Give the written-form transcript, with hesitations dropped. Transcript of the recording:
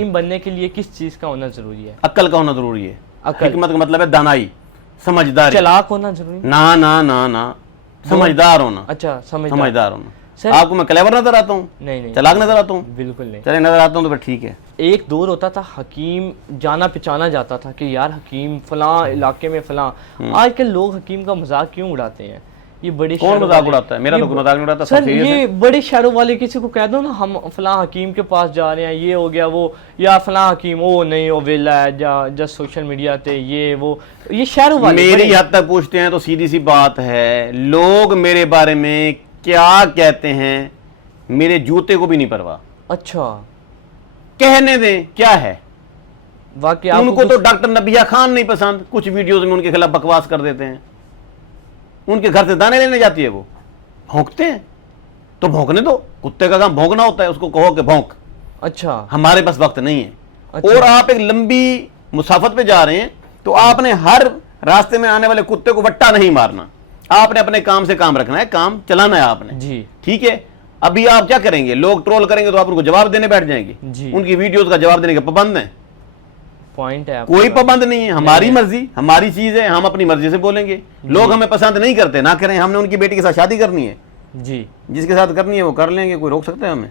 حکیم بننے کے لیے کس چیز کا ہونا ضروری ہے؟ عقل کا ہونا ضروری ہے. عقل. حکمت کا مطلب ہے دانائی، سمجھداری. چلاک ہونا ضروری ہے؟ نا نا نا نا، سمجھدار ہونا. اچھا سمجھدار ہونا. سر آپ کو میں کلیور نظر آتا ہوں؟ نہیں چلاک نظر آتا ہوں؟ بالکل نہیں. چلے نظر آتا ہوں تو پھر ٹھیک ہے. ایک دور ہوتا تھا حکیم جانا پہچانا جاتا تھا کہ یار حکیم فلاں علاقے میں فلاں. آج کل لوگ حکیم کا مذاق کیوں اڑاتے ہیں؟ یہ بڑے کون مذاق اڑاتا ہے؟ میرا تو مذاق نہیں اڑاتا. سر یہ بڑے شہروں والے کسی کو کہہ دو نا ہم فلاں حکیم کے پاس جا رہے ہیں، یہ ہو گیا وہ، یا فلاں حکیم او نہیں وہ ویلا ہے جا سوشل میڈیا تے یہ وہ، یہ شہروں والے میری حد تک پوچھتے ہیں تو سیدھی سی بات ہے، لوگ میرے بارے میں کیا کہتے ہیں میرے جوتے کو بھی نہیں پرواہ. اچھا کہنے دیں کیا ہے. واقعی ان کو تو ڈاکٹر نبیہ خان نہیں پسند، کچھ ویڈیوز میں ان کے خلاف بکواس کر دیتے ہیں. ان کے گھر سے دانے لینے جاتی ہے، وہ بھونکتے ہیں تو بھونکنے دو. کتے کا کام بھونکنا ہوتا ہے، اس کو کہو کہ بھونک. اچھا ہمارے پاس وقت نہیں ہے. اور آپ ایک لمبی مسافت پہ جا رہے ہیں تو آپ نے ہر راستے میں آنے والے کتے کو وٹا نہیں مارنا. آپ نے اپنے کام سے کام رکھنا ہے، کام چلانا ہے آپ نے. جی ٹھیک ہے. ابھی آپ کیا کریں گے؟ لوگ ٹرول کریں گے تو آپ ان کو جواب دینے بیٹھ جائیں گے. جی ان کی ویڈیوز کا جواب دینے کے پابند ہیں؟ پوائنٹ ہے. کوئی پابند نہیں ہے. ہماری مرضی، ہماری چیز ہے، ہم اپنی مرضی سے بولیں گے. لوگ ہمیں پسند نہیں کرتے، نہ کریں. ہم نے ان کی بیٹی کے ساتھ شادی کرنی ہے، جی جس کے ساتھ کرنی ہے وہ کر لیں گے. کوئی روک سکتا ہے ہمیں؟